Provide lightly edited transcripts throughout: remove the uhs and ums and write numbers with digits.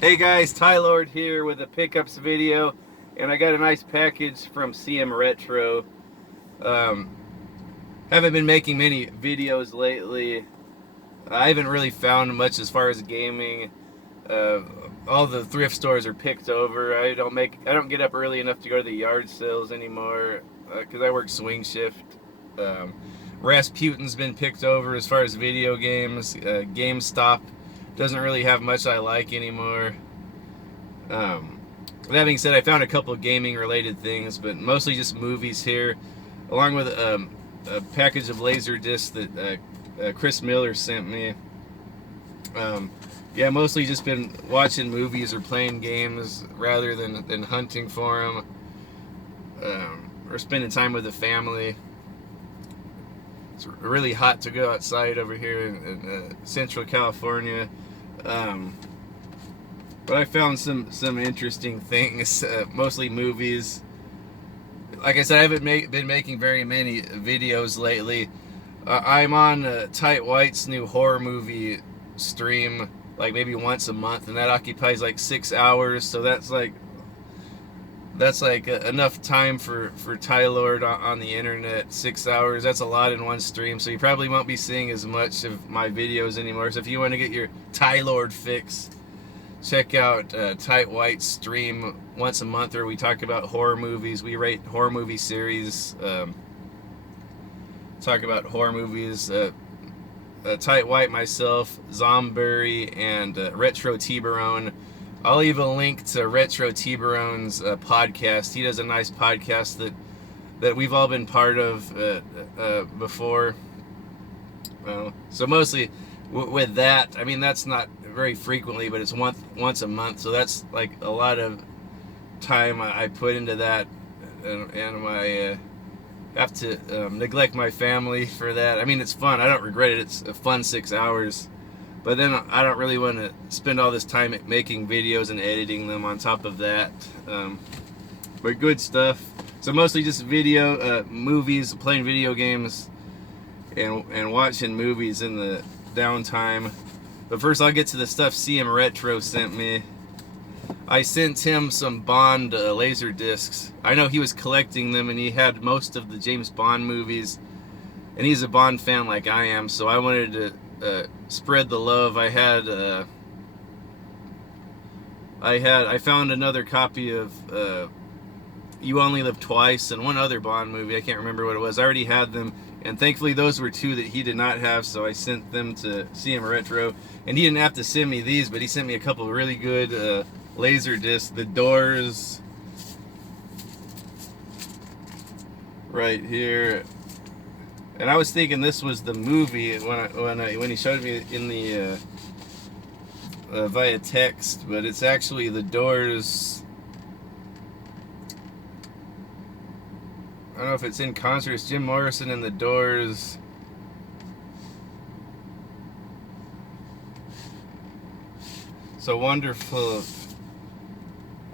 Hey guys, Tylord here with a pickups video, and I got a nice package from CM Retro. Um, haven't been making many videos lately. I haven't really found much as far as gaming. Uh, all the thrift stores are picked over. I don't get up early enough to go to the yard sales anymore because I work swing shift. Um, Rasputin's been picked over as far as video games. GameStop doesn't really have much I like anymore. Um, that being said, I found a couple of gaming related things, but mostly just movies here, along with a package of Laserdiscs that Chris Miller sent me. Um, yeah, mostly just been watching movies or playing games rather than hunting for them, or spending time with the family. It's really hot to go outside over here in Central California. But I found some interesting things, mostly movies. Like I said, I haven't been making very many videos lately. I'm on Tight White's new horror movie stream, like maybe once a month, and that occupies like 6 hours. So that's like enough time for Tylord on the internet. 6 hours, that's a lot in one stream. So you probably won't be seeing as much of my videos anymore. So if you want to get your Tylord fix, check out Tight White's stream once a month where we talk about horror movies. We rate horror movie series, talk about horror movies. Tight White, myself, Zombury, and Retro Tiburon. I'll leave a link to Retro Tiburon's podcast. He does a nice podcast that we've all been part of before. So mostly with that, I mean, that's not very frequently, but it's once a month. So that's like a lot of time I put into that, and I have to neglect my family for that. I mean, it's fun. I don't regret it. It's a fun 6 hours. But then I don't really want to spend all this time making videos and editing them on top of that. But good stuff. So mostly just video, movies, playing video games, and watching movies in the downtime. But first I'll get to the stuff CM Retro sent me. I sent him some Bond laser discs. I know he was collecting them, and he had most of the James Bond movies, and he's a Bond fan like I am, so I wanted to spread the love. I found another copy of You Only Live Twice and one other Bond movie. I can't remember what it was. I already had them, and thankfully those were two that he did not have, so I sent them to CM Retro. And he didn't have to send me these, but he sent me a couple of really good laser discs. The Doors, right here. And I was thinking this was the movie when he showed me in the via text, but it's actually The Doors. I don't know if it's in concert. It's Jim Morrison and The Doors. So wonderful.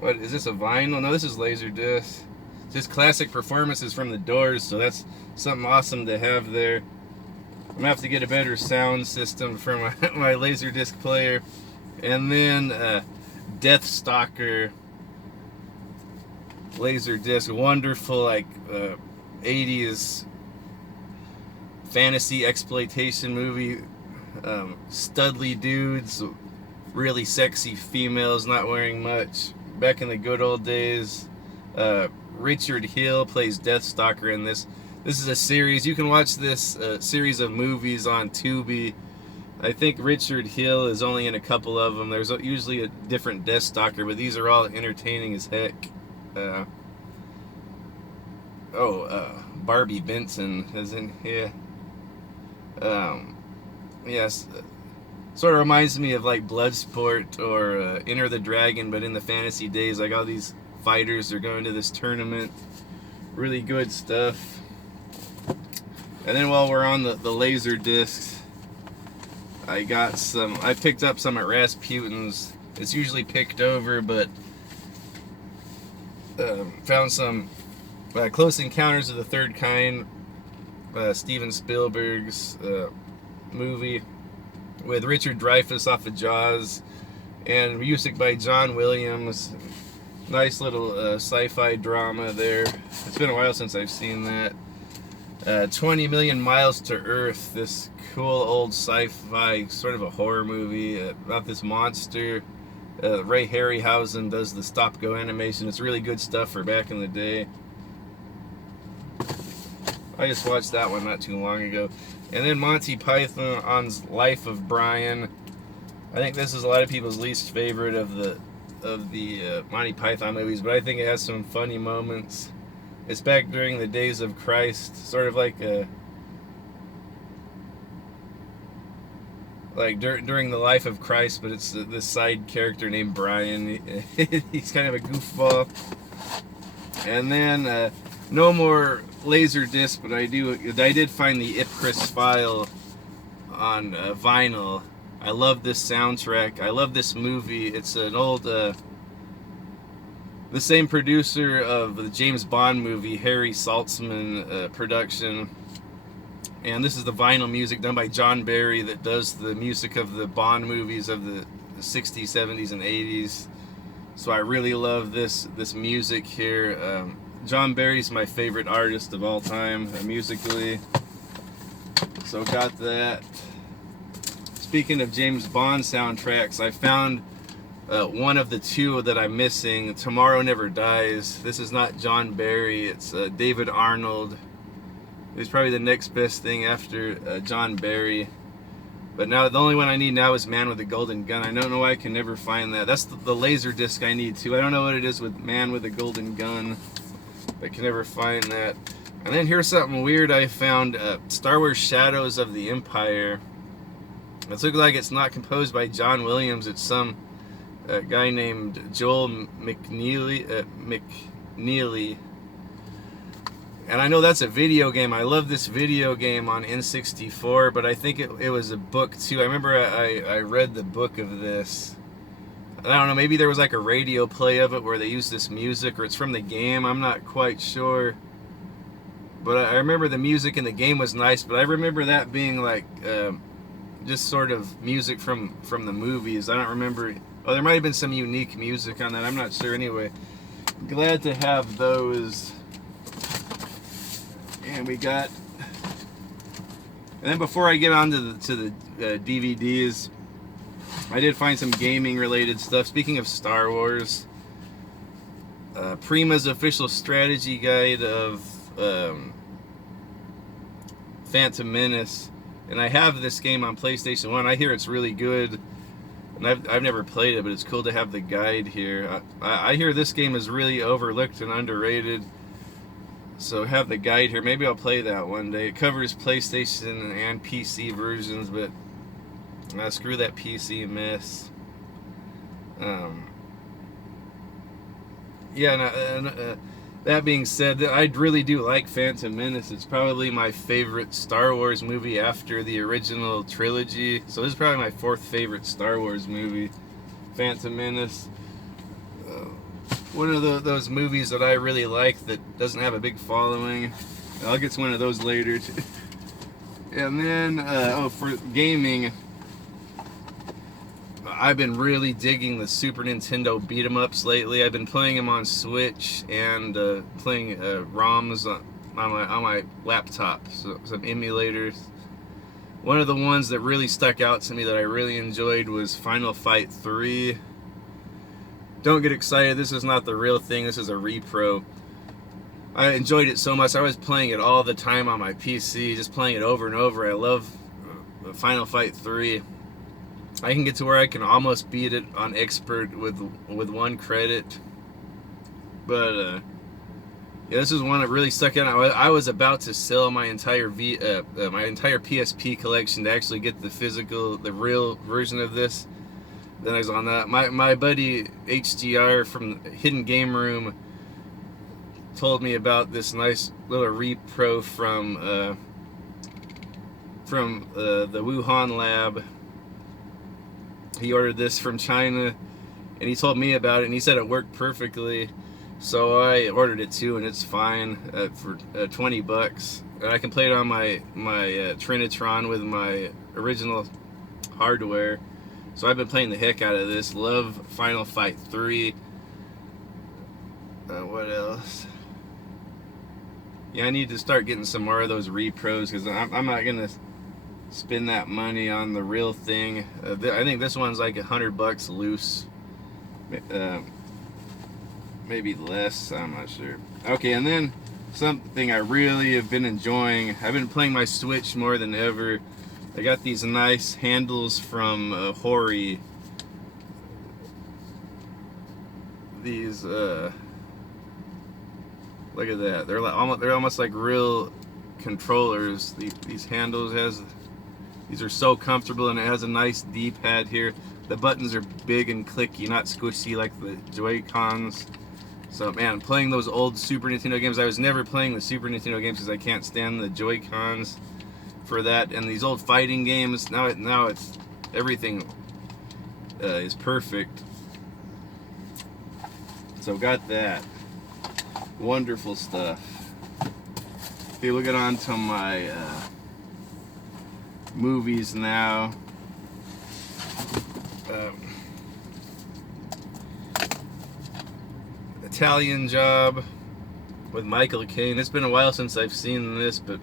What is this, a vinyl? No, this is Laserdisc. Just classic performances from The Doors, so that's something awesome to have there. I'm gonna have to get a better sound system for my Laserdisc player. And then Death Stalker Laserdisc, wonderful, like 80s fantasy exploitation movie. Studly dudes, really sexy females not wearing much. Back in the good old days. Richard Hill plays Death Stalker in this. This is a series. You can watch this series of movies on Tubi. I think Richard Hill is only in a couple of them. There's usually a different Death Stalker, but these are all entertaining as heck. Barbie Benson is in here. Yes, sort of reminds me of like Bloodsport or Enter the Dragon, but in the fantasy days. Like all these fighters are going to this tournament. Really good stuff. And then while we're on the laser discs, I picked up some at Rasputin's. It's usually picked over, but found some Close Encounters of the Third Kind, Steven Spielberg's movie with Richard Dreyfuss off of Jaws and music by John Williams. Nice little sci-fi drama there. It's been a while since I've seen that. 20 Million Miles to Earth, this cool old sci-fi sort of a horror movie about this monster. Ray Harryhausen does the stop-go animation. It's really good stuff for back in the day. I just watched that one not too long ago. And then Monty Python's Life of Brian. I think this is a lot of people's least favorite of the Monty Python movies, but I think it has some funny moments. It's back during the days of Christ, sort of like during the life of Christ, but it's this side character named Brian. He's kind of a goofball. And then no more Laserdisc, but I did find the Ipcris file on vinyl. I love this soundtrack. I love this movie. It's an old, the same producer of the James Bond movie, Harry Saltzman production. And this is the vinyl music done by John Barry that does the music of the Bond movies of the 60s, 70s, and 80s. So I really love this music here. John Barry's my favorite artist of all time, musically. So got that. Speaking of James Bond soundtracks, I found one of the two that I'm missing, Tomorrow Never Dies. This is not John Barry, it's David Arnold. He's probably the next best thing after John Barry. But now the only one I need now is Man with a Golden Gun. I don't know why I can never find that. That's the Laserdisc I need too. I don't know what it is with Man with a Golden Gun. I can never find that. And then here's something weird I found. Star Wars Shadows of the Empire. It looks like it's not composed by John Williams. It's some guy named Joel McNeely. And I know that's a video game. I love this video game on N64, but I think it was a book too. I remember I read the book of this. I don't know, maybe there was like a radio play of it where they used this music, or it's from the game. I'm not quite sure. But I remember the music in the game was nice, but I remember that being like just sort of music from the movies. I don't remember. Oh, there might have been some unique music on that. I'm not sure. Anyway, glad to have those. And we got. And then before I get on to the DVDeez, I did find some gaming related stuff. Speaking of Star Wars, Prima's official strategy guide of Phantom Menace. And I have this game on PlayStation 1. I hear it's really good. And I've never played it, but it's cool to have the guide here. I hear this game is really overlooked and underrated. So have the guide here. Maybe I'll play that one day. It covers PlayStation and PC versions, but screw that PC mess. That being said, I really do like Phantom Menace. It's probably my favorite Star Wars movie after the original trilogy. So this is probably my fourth favorite Star Wars movie, Phantom Menace. One of those movies that I really like that doesn't have a big following. I'll get to one of those later. And then, for gaming, I've been really digging the Super Nintendo beat 'em ups lately. I've been playing them on Switch and playing ROMs on my laptop, so some emulators. One of the ones that really stuck out to me that I really enjoyed was Final Fight 3. Don't get excited, this is not the real thing, this is a repro. I enjoyed it so much, I was playing it all the time on my PC, just playing it over and over. I love Final Fight 3. I can get to where I can almost beat it on expert with one credit. But yeah, this is one that really stuck out. I was about to sell my entire PSP collection to actually get the real version of this. Then I was on that. My buddy HGR from Hidden Game Room told me about this nice little repro from the Wuhan lab. He ordered this from China, and he told me about it, and he said it worked perfectly. So I ordered it too, and it's fine for $20. And I can play it on my Trinitron with my original hardware. So I've been playing the heck out of this. Love Final Fight 3. What else? Yeah, I need to start getting some more of those repros because I'm not gonna spend that money on the real thing. I think this one's like $100 loose, maybe less. I'm not sure. Okay, and then something I really have been enjoying. I've been playing my Switch more than ever. I got these nice handles from Hori. These look at that. They're almost like real controllers. These handles these are so comfortable, and it has a nice D-pad here. The buttons are big and clicky, not squishy like the Joy-Cons. So man, playing those old Super Nintendo games. I was never playing the Super Nintendo games because I can't stand the Joy-Cons for that. And these old fighting games, now it's everything is perfect. So got that. Wonderful stuff. Okay, we'll get on to my movies now. Italian Job with Michael Caine. It's been a while since I've seen this, but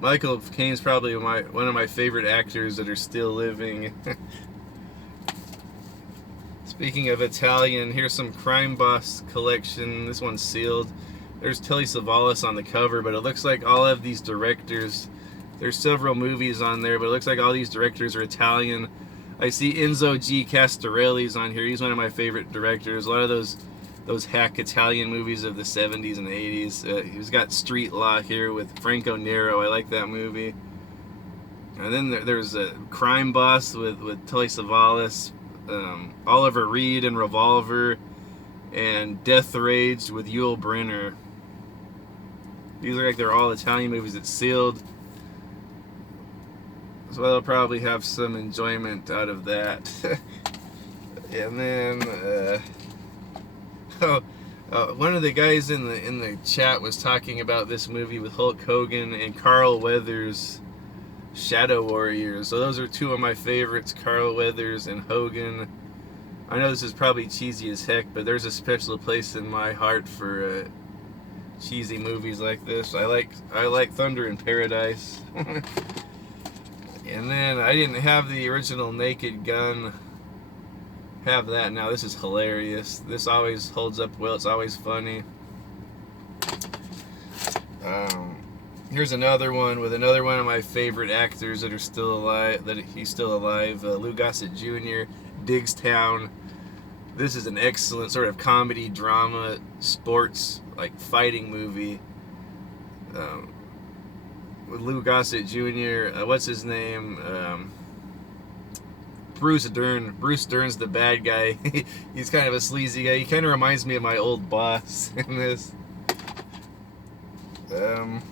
Michael Caine's probably one of my favorite actors that are still living. Speaking of Italian, here's some Crime Boss collection. This one's sealed. There's Telly Savalas on the cover, but it looks like all of these directors, there's several movies on there, but it looks like all these directors are Italian. I see Enzo G. Castorelli's on here. He's one of my favorite directors. A lot of those hack Italian movies of the 70s and 80s. He's got Street Law here with Franco Nero. I like that movie. And then there's a Crime Boss with Telly Savalas, Oliver Reed and Revolver, and Death Rage with Yul Brynner. These are like they're all Italian movies. It's sealed, so I'll probably have some enjoyment out of that. And then one of the guys in the chat was talking about this movie with Hulk Hogan and Carl Weathers, Shadow Warriors. So those are two of my favorites, Carl Weathers and Hogan. I know this is probably cheesy as heck, but there's a special place in my heart for cheesy movies like this. I like Thunder in Paradise. And then I didn't have the original Naked Gun. Have that now. This is hilarious. This always holds up well. It's always funny. Here's another one with another one of my favorite actors that are still alive. He's still alive. Lou Gossett Jr. Diggstown. This is an excellent sort of comedy, drama, sports, like fighting movie. With Lou Gossett Jr. What's his name? Bruce Dern. Bruce Dern's the bad guy. He's kind of a sleazy guy. He kind of reminds me of my old boss in this. Then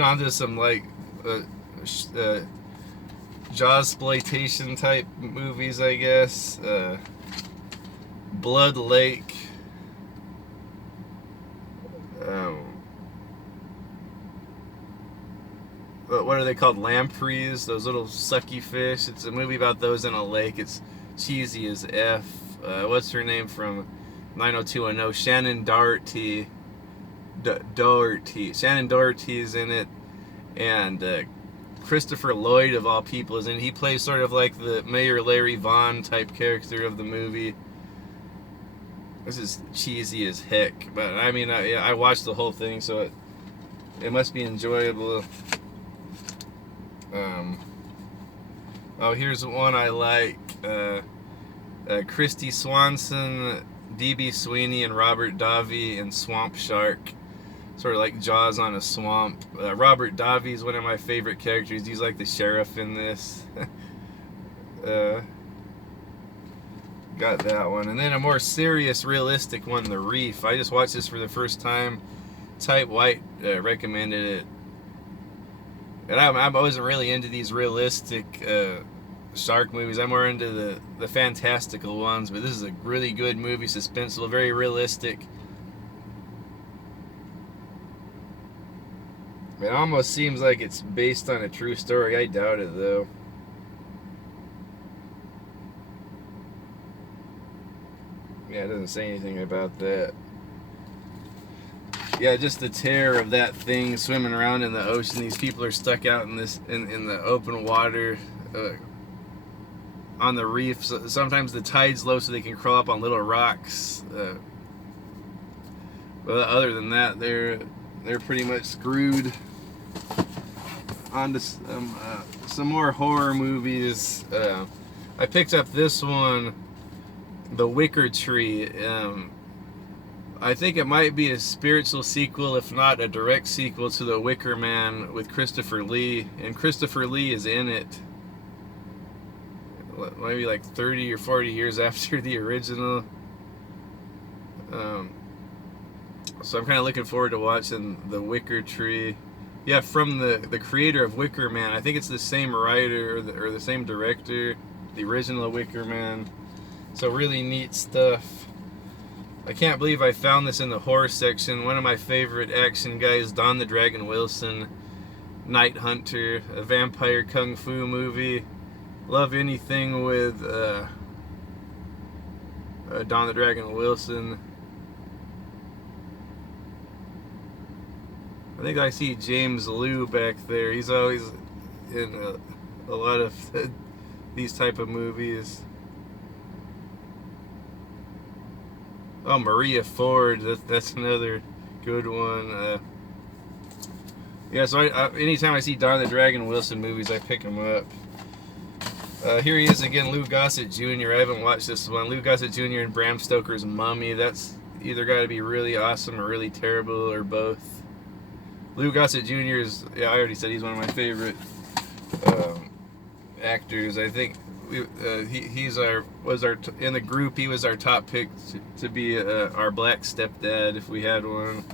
on to some like Jawsploitation type movies, I guess. Blood Lake. What are they called? Lampreys, those little sucky fish. It's a movie about those in a lake. It's cheesy as F. What's her name from 90210? Shannon Doherty. Shannon Doherty's in it, and Christopher Lloyd of all people is in it. He plays sort of like the Mayor Larry Vaughn type character of the movie. This is cheesy as heck, but I mean, I watched the whole thing, so it must be enjoyable. Oh, here's one I like. Christy Swanson, D.B. Sweeney, and Robert Davi in Swamp Shark. Sort of like Jaws on a swamp. Robert Davi is one of my favorite characters. He's like the sheriff in this. Got that one. And then a more serious, realistic one, The Reef. I just watched this for the first time. Type White recommended it. And I wasn't really into these realistic shark movies. I'm more into the fantastical ones. But this is a really good movie, suspenseful, very realistic. It almost seems like it's based on a true story. I doubt it, though. Yeah, it doesn't say anything about that. Yeah, just the terror of that thing swimming around in the ocean. These people are stuck out in the open water on the reef. So sometimes the tide's low, so they can crawl up on little rocks. But other than that, they're pretty much screwed. On to some more horror movies. I picked up this one, The Wicker Tree. I think it might be a spiritual sequel, if not a direct sequel, to The Wicker Man with Christopher Lee. And Christopher Lee is in it maybe like 30 or 40 years after the original. So I'm kind of looking forward to watching The Wicker Tree. Yeah, from the creator of Wicker Man. I think it's the same writer or the same director, the original Wicker Man. So really neat stuff. I can't believe I found this in the horror section. One of my favorite action guys, Don the Dragon Wilson, Night Hunter, a vampire kung fu movie. Love anything with Don the Dragon Wilson. I think I see James Liu back there. He's always in a lot of these type of movies. Oh, Maria Ford, that's another good one. Yeah, so anytime I see Don the Dragon Wilson movies, I pick them up. Here he is again, Lou Gossett Jr. I haven't watched this one. Lou Gossett Jr. and Bram Stoker's Mummy. That's either got to be really awesome or really terrible, or both. Lou Gossett Jr. is, yeah, I already said he's one of my favorite actors. I think in the group, he was our top pick to be our black stepdad if we had one.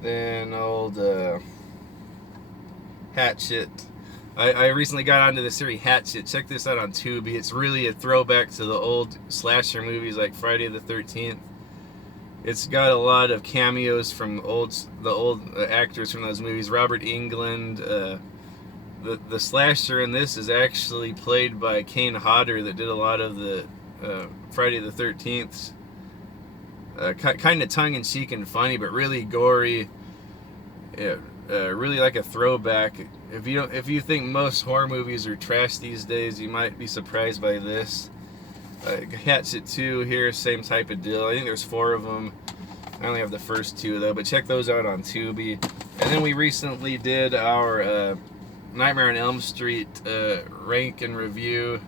Then old Hatchet. I recently got onto the series Hatchet. Check this out on Tubi. It's really a throwback to the old slasher movies like Friday the 13th. It's got a lot of cameos from the old actors from those movies. Robert Englund. The slasher in this is actually played by Kane Hodder, that did a lot of the Friday the 13th. Kind of tongue-in-cheek and funny, but really gory. Yeah, really like a throwback. If you think most horror movies are trash these days, you might be surprised by this. Hatchet 2 here, same type of deal. I think there's 4 of them. I only have the first 2 though, but check those out on Tubi. And then we recently did our Nightmare on Elm Street rank and review,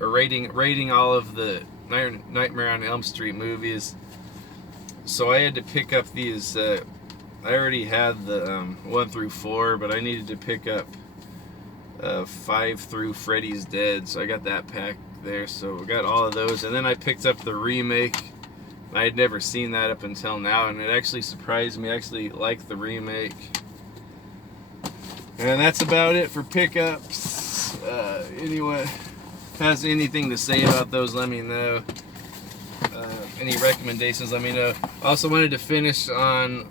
or rating all of the Nightmare on Elm Street movies. So I had to pick up these. I already had the 1 through 4, but I needed to pick up 5 through Freddy's Dead. So I got that pack there. So we got all of those, and then I picked up the remake. I had never seen that up until now, and it actually surprised me. I actually liked the remake. And that's about it for pickups. Anyone has anything to say about those, let me know. Any recommendations, let me know. Also wanted to finish on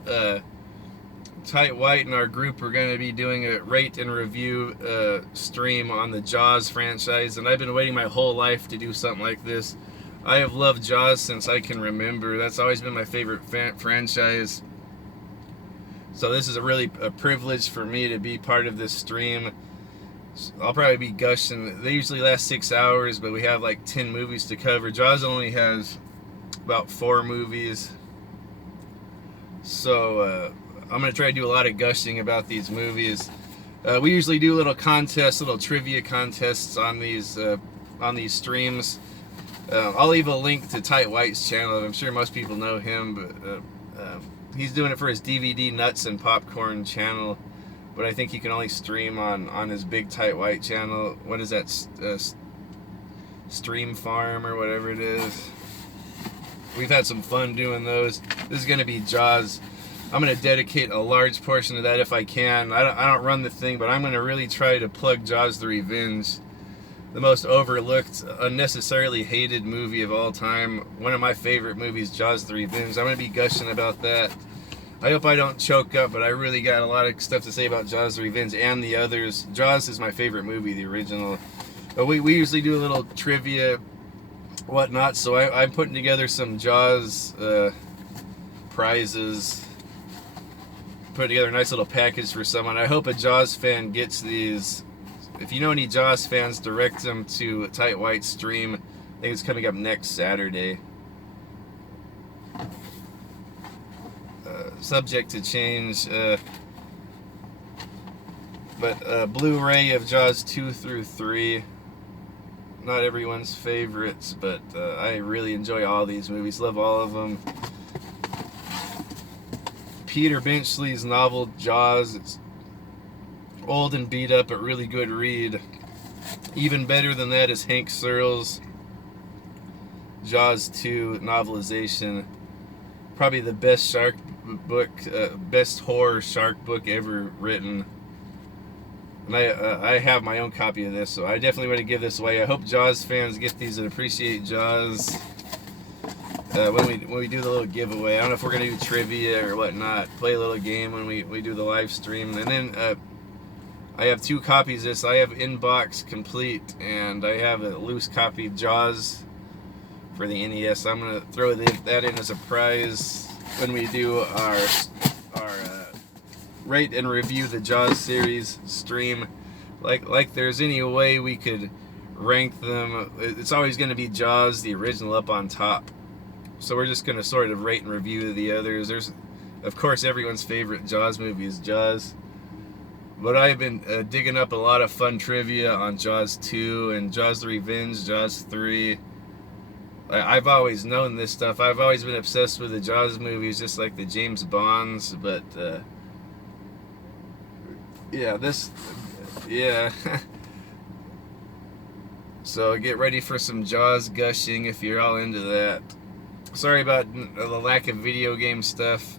Tight White and our group. We're going to be doing a rate and review stream on the Jaws franchise, and I've been waiting my whole life to do something like this. I have loved Jaws since I can remember. That's always been my favorite franchise. So this is a privilege for me to be part of this stream. I'll probably be gushing. They usually last 6 hours, but we have like 10 movies to cover. Jaws only has about 4 movies. So I'm going to try to do a lot of gushing about these movies. We usually do little contests, little trivia contests on these streams. I'll leave a link to Tight White's channel. I'm sure most people know him, but he's doing it for his DVD Nuts and Popcorn channel. But I think he can only stream on his big Tight White channel. What is that? Stream Farm or whatever it is. We've had some fun doing those. This is going to be Jaws. I'm going to dedicate a large portion of that if I can. I don't run the thing, but I'm going to really try to plug Jaws the Revenge. The most overlooked, unnecessarily hated movie of all time. One of my favorite movies, Jaws the Revenge. I'm going to be gushing about that. I hope I don't choke up, but I really got a lot of stuff to say about Jaws the Revenge and the others. Jaws is my favorite movie, the original. we usually do a little trivia, whatnot. So I'm putting together some Jaws prizes. Put together a nice little package for someone. I hope a Jaws fan gets these. If you know any Jaws fans, direct them to Tight White stream. I think it's coming up next Saturday. Subject to change. But Blu-ray of Jaws 2 through 3. Not everyone's favorites, but I really enjoy all these movies. Love all of them. Peter Benchley's novel Jaws. It's old and beat up, but really good read. Even better than that is Hank Searle's Jaws 2 novelization. Probably the best shark book, best horror shark book ever written. And I have my own copy of this, so I definitely want to give this away. I hope Jaws fans get these and appreciate Jaws when we do the little giveaway. I don't know if we're gonna do trivia or whatnot. Play a little game when we do the live stream, and then I have 2 copies of this. I have Inbox Complete, and I have a loose copy of Jaws for the NES. I'm gonna throw that in as a prize when we do our rate and review the Jaws series stream. Like there's any way we could rank them. It's always going to be Jaws, the original, up on top. So we're just going to sort of rate and review the others. There's, of course, everyone's favorite Jaws movie is Jaws. But I've been digging up a lot of fun trivia on Jaws 2 and Jaws the Revenge, Jaws 3. I've always known this stuff. I've always been obsessed with the Jaws movies, just like the James Bonds. But yeah. So get ready for some Jaws gushing if you're all into that. Sorry about the lack of video game stuff.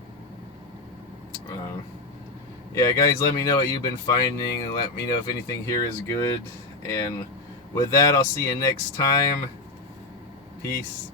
Yeah, guys, let me know what you've been finding, and let me know if anything here is good. And with that, I'll see you next time. Peace.